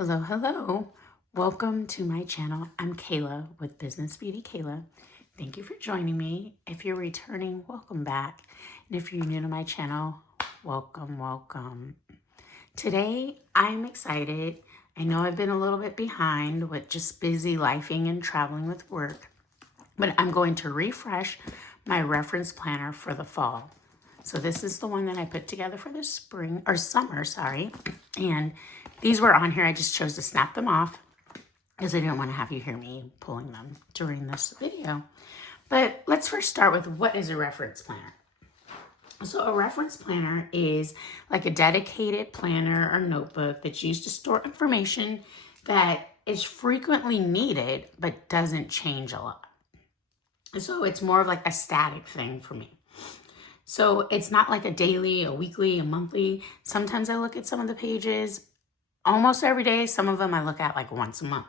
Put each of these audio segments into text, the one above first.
Hello, hello. Welcome to my channel. I'm Kayla with Business Beauty Kayla. Thank you for joining me. If you're returning, welcome back. And if you're new to my channel, welcome. Today, I'm excited. I know I've been a little bit behind with just busy lifing and traveling with work, but I'm going to refresh my reference planner for the fall. So this is the one that I put together for the spring or summer, sorry. And these were on here. I just chose to snap them off because I didn't want to have you hear me pulling them during this video. But let's first start with what is a reference planner. So a reference planner is like a dedicated planner or notebook that's used to store information that is frequently needed but doesn't change a lot. So it's more of like a static thing for me. So it's not like a daily, a weekly, a monthly. Sometimes I look at some of the pages almost every day. Some of them I look at like once a month.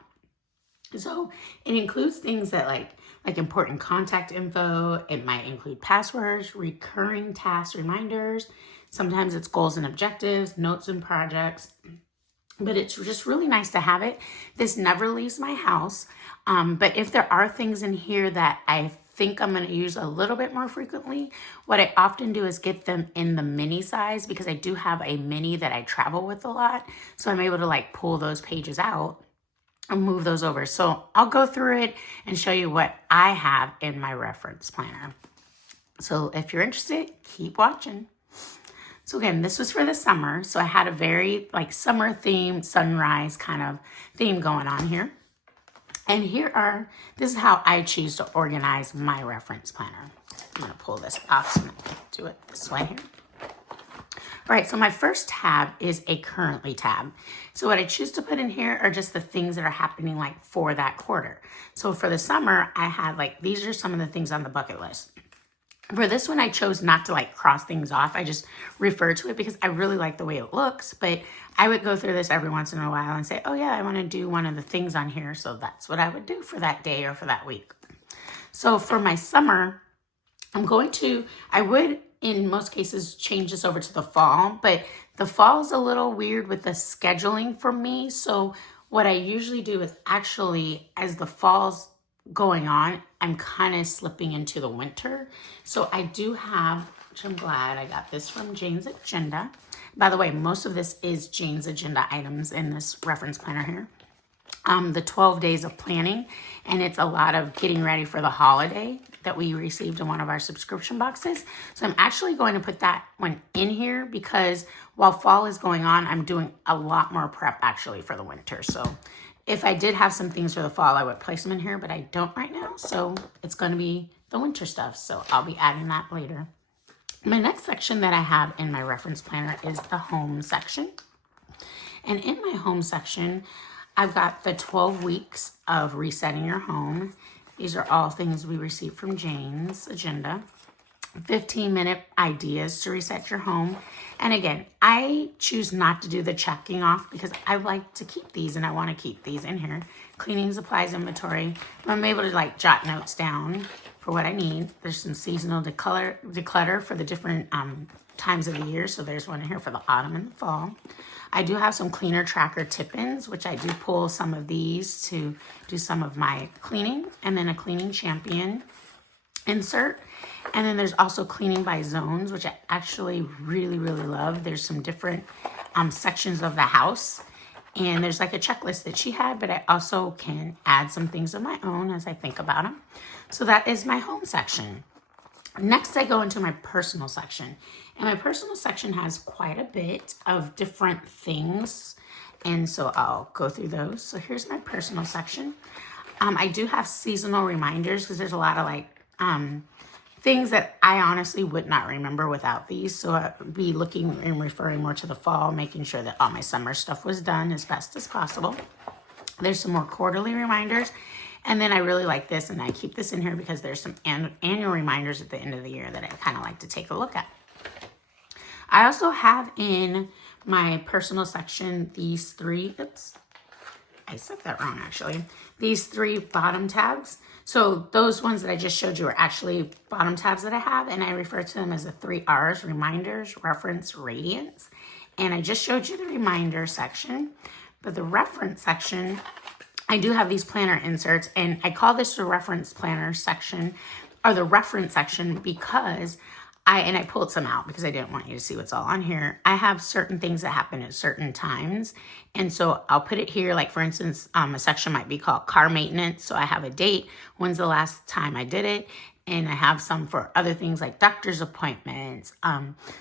So it includes things that like important contact info. It might include passwords, recurring task reminders. Sometimes it's goals and objectives, notes and projects. But it's just really nice to have it. This never leaves my house. But if there are things in here that I think I'm going to use a little bit more frequently, what I often do is get them in the mini size because I do have a mini that I travel with a lot. So I'm able to like pull those pages out and move those over. So I'll go through it and show you what I have in my reference planner. So if you're interested, keep watching. So again, this was for the summer. So I had a very like summer themed sunrise kind of theme going on here. And this is how I choose to organize my reference planner. I'm gonna pull this off so I'm gonna do it this way here. All right, so my first tab is a currently tab. So what I choose to put in here are just the things that are happening like for that quarter. So for the summer, I had like, these are some of the things on the bucket list. For this one, I chose not to like cross things off. I just refer to it because I really like the way it looks, but I would go through this every once in a while and say, oh yeah, I want to do one of the things on here. So that's what I would do for that day or for that week. So for my summer, I would in most cases change this over to the fall, but the fall is a little weird with the scheduling for me. So what I usually do is actually as the fall's going on, I'm kind of slipping into the winter. So I do have, which I'm glad I got this from Jane's Agenda. By the way, most of this is Jane's Agenda items in this reference planner here. The 12 days of planning, and it's a lot of getting ready for the holiday that we received in one of our subscription boxes. So I'm actually going to put that one in here because while fall is going on, I'm doing a lot more prep actually for the winter. So if I did have some things for the fall, I would place them in here, but I don't right now. So it's going to be the winter stuff. So I'll be adding that later. My next section that I have in my reference planner is the home section. And in my home section, I've got the 12 weeks of resetting your home. These are all things we received from Jane's Agenda. 15-minute ideas to reset your home. And again, I choose not to do the checking off because I like to keep these and I want to keep these in here. Cleaning supplies inventory. I'm able to like jot notes down for what I need. There's some seasonal declutter for the different times of the year. So there's one in here for the autumn and the fall. I do have some cleaner tracker tip-ins, which I do pull some of these to do some of my cleaning, and then a cleaning champion insert. And then there's also cleaning by zones, which I actually really love. There's some different sections of the house, and there's like a checklist that she had, but I also can add some things of my own as I think about them. So that is my home section. Next, I go into my personal section, and my personal section has quite a bit of different things, and so I'll go through those. So here's my personal section. I do have seasonal reminders because there's a lot of like things that I honestly would not remember without these. So I'll be looking and referring more to the fall, making sure that all my summer stuff was done as best as possible. There's some more quarterly reminders. And then I really like this, and I keep this in here because there's some annual reminders at the end of the year that I kind of like to take a look at. I also have in my personal section these three, I said that wrong actually, these three bottom tabs. So those ones that I just showed you are actually bottom tabs that I have, and I refer to them as the 3 R's: reminders, reference, radiance. And I just showed you the reminder section. But the reference section, I do have these planner inserts, and I call this the reference planner section, or the reference section, because I pulled some out because I didn't want you to see what's all on here. I have certain things that happen at certain times. And so I'll put it here. Like for instance, a section might be called car maintenance. So I have a date. When's the last time I did it? And I have some for other things like doctor's appointments.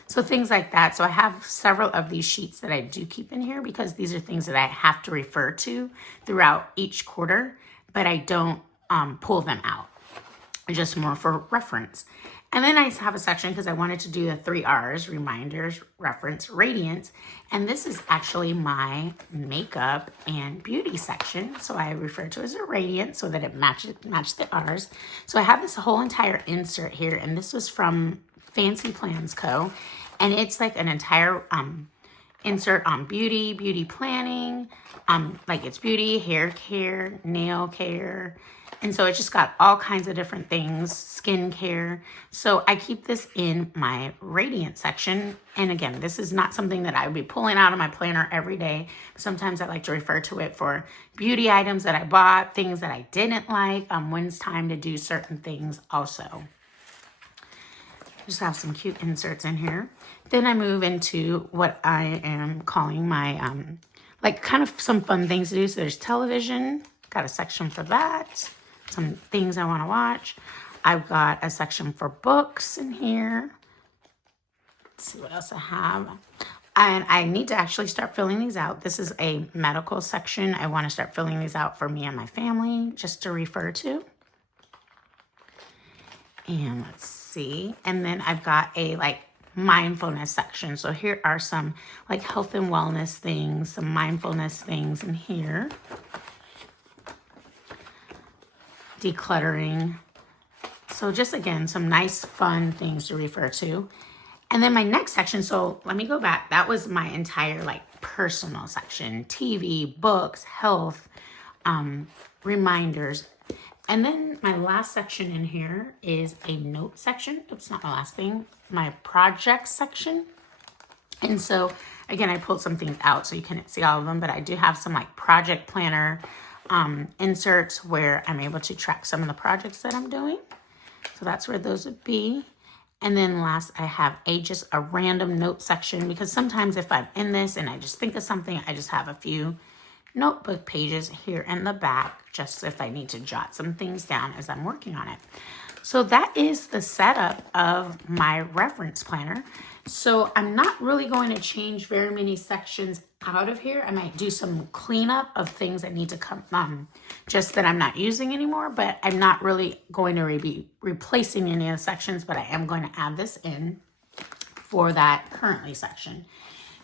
So things like that. So I have several of these sheets that I do keep in here because these are things that I have to refer to throughout each quarter, but I don't pull them out. Just more for reference. And then I have a section because I wanted to do the 3 R's: reminders, reference, radiance. And this is actually my makeup and beauty section. So I refer to it as a radiance so that it matched the R's. So I have this whole entire insert here, and this was from Fancy Plans Co. And it's like an entire insert on beauty planning, like it's beauty, hair care, nail care. And so it just got all kinds of different things, skincare. So I keep this in my radiant section. And again, this is not something that I would be pulling out of my planner every day. Sometimes I like to refer to it for beauty items that I bought, things that I didn't like, when it's time to do certain things also. Just have some cute inserts in here. Then I move into what I am calling my, like kind of some fun things to do. So there's television, got a section for that. Some things I want to watch. I've got a section for books in here. Let's see what else I have. And I need to actually start filling these out. This is a medical section. I want to start filling these out for me and my family just to refer to. And let's see. And then I've got a like mindfulness section. So here are some like health and wellness things, some mindfulness things in here. Decluttering. So just again, some nice fun things to refer to. And then my next section, so let me go back. That was my entire like personal section: TV, books, health, reminders. And then my last section in here is a note section. Oops, not my last thing, my projects section. And so again, I pulled some things out so you couldn't see all of them, but I do have some like project planner inserts where I'm able to track some of the projects that I'm doing. So that's where those would be. And then last, I have just a random note section, because sometimes if I'm in this and I just think of something, I just have a few notebook pages here in the back, just if I need to jot some things down as I'm working on it. So that is the setup of my reference planner. So I'm not really going to change very many sections out of here. I might do some cleanup of things that need to come, just that I'm not using anymore, but I'm not really going to be replacing any of the sections, but I am going to add this in for that currently section.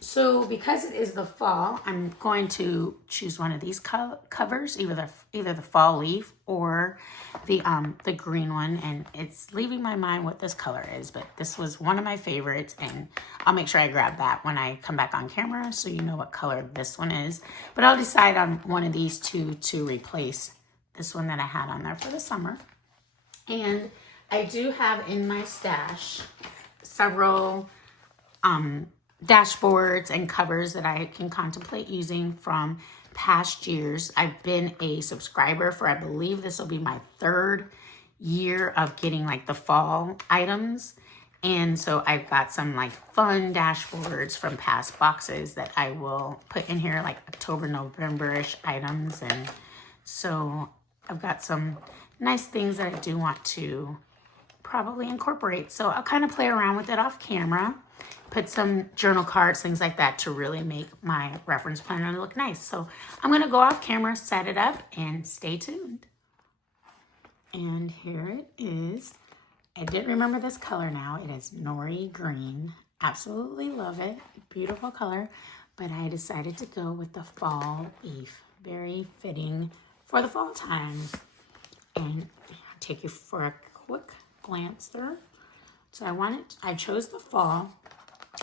So because it is the fall, I'm going to choose one of these covers, either the fall leaf or the green one. And it's leaving my mind what this color is, but this was one of my favorites, and I'll make sure I grab that when I come back on camera so you know what color this one is. But I'll decide on one of these two to replace this one that I had on there for the summer. And I do have in my stash several dashboards and covers that I can contemplate using from past years. I've been a subscriber for, I believe this will be my 3rd year of getting like the fall items. And so I've got some like fun dashboards from past boxes that I will put in here, like October, November-ish items. And so I've got some nice things that I do want to probably incorporate. So I'll kind of play around with it off camera. Put some journal cards, things like that, to really make my reference planner look nice. So I'm going to go off camera, set it up, and stay tuned. And here it is. I didn't remember this color now. It is Nori Green. Absolutely love it. Beautiful color. But I decided to go with the fall leaf. Very fitting for the fall time. And I'll take you for a quick glance through. So I chose the fall,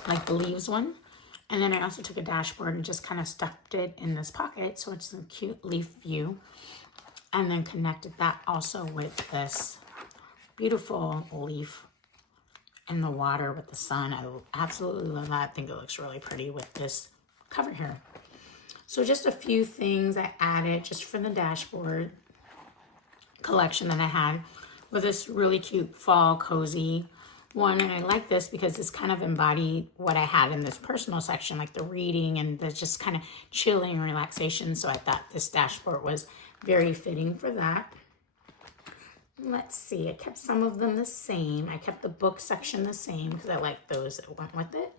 like the leaves one. And then I also took a dashboard and just kind of stuffed it in this pocket so it's a cute leaf view. And then connected that also with this beautiful leaf in the water with the sun. I absolutely love that. I think it looks really pretty with this cover here. So just a few things I added just for the dashboard collection that I had with this really cute fall cozy one. And I like this because it's kind of embodied what I had in this personal section, like the reading and the just kind of chilling and relaxation. So I thought this dashboard was very fitting for that. Let's see, I kept some of them the same. I kept the book section the same because I like those that went with it.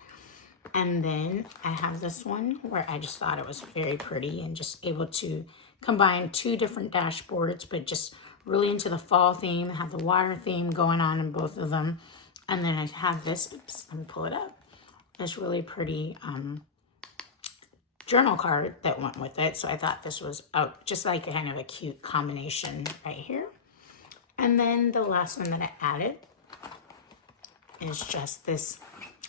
And then I have this one where I just thought it was very pretty and just able to combine two different dashboards, but just really into the fall theme. I have the water theme going on in both of them. And then I have this, oops, let me pull it up. This really pretty journal card that went with it. So I thought this was just like kind of a cute combination right here. And then the last one that I added is just this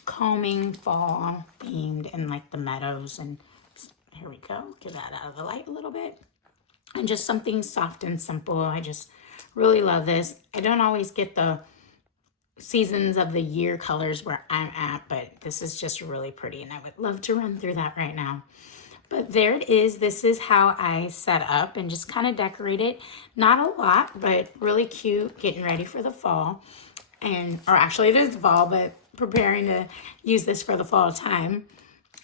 calming fall themed in like the meadows. And here we go, get that out of the light a little bit. And just something soft and simple. I just really love this. I don't always get the seasons of the year colors where I'm at, but this is just really pretty and I would love to run through that right now. But there it is. This is how I set up and just kind of decorate it. Not a lot, but really cute, getting ready for the fall. Or actually it is fall, but preparing to use this for the fall time.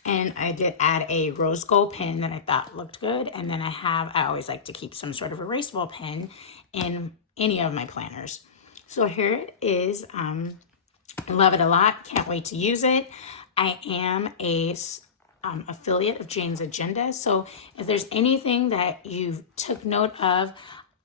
And I did add a rose gold pen that I thought looked good. And then I always like to keep some sort of erasable pen in any of my planners. So here it is. I love it a lot. Can't wait to use it. I am a affiliate of Jane's Agenda. So if there's anything that you took note of,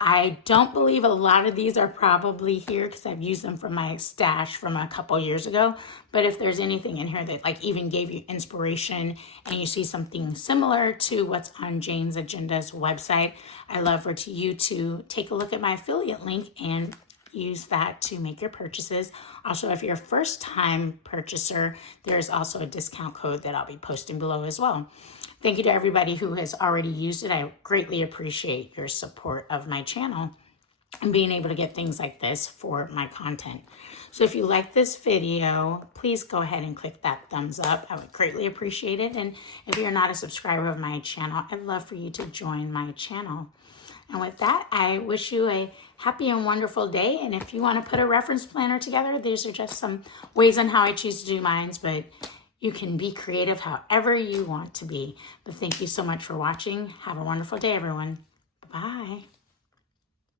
I don't believe a lot of these are probably here because I've used them from my stash from a couple years ago. But if there's anything in here that like even gave you inspiration and you see something similar to what's on Jane's Agenda's website, I love for you to take a look at my affiliate link and use that to make your purchases. Also, if you're a first-time purchaser, there's also a discount code that I'll be posting below as well. Thank you to everybody who has already used it. I greatly appreciate your support of my channel and being able to get things like this for my content. So if you like this video, please go ahead and click that thumbs up. I would greatly appreciate it. And if you're not a subscriber of my channel, I'd love for you to join my channel. And with that, I wish you a happy and wonderful day. And if you want to put a reference planner together, these are just some ways on how I choose to do mine, but you can be creative however you want to be. But thank you so much for watching. Have a wonderful day, everyone. Bye.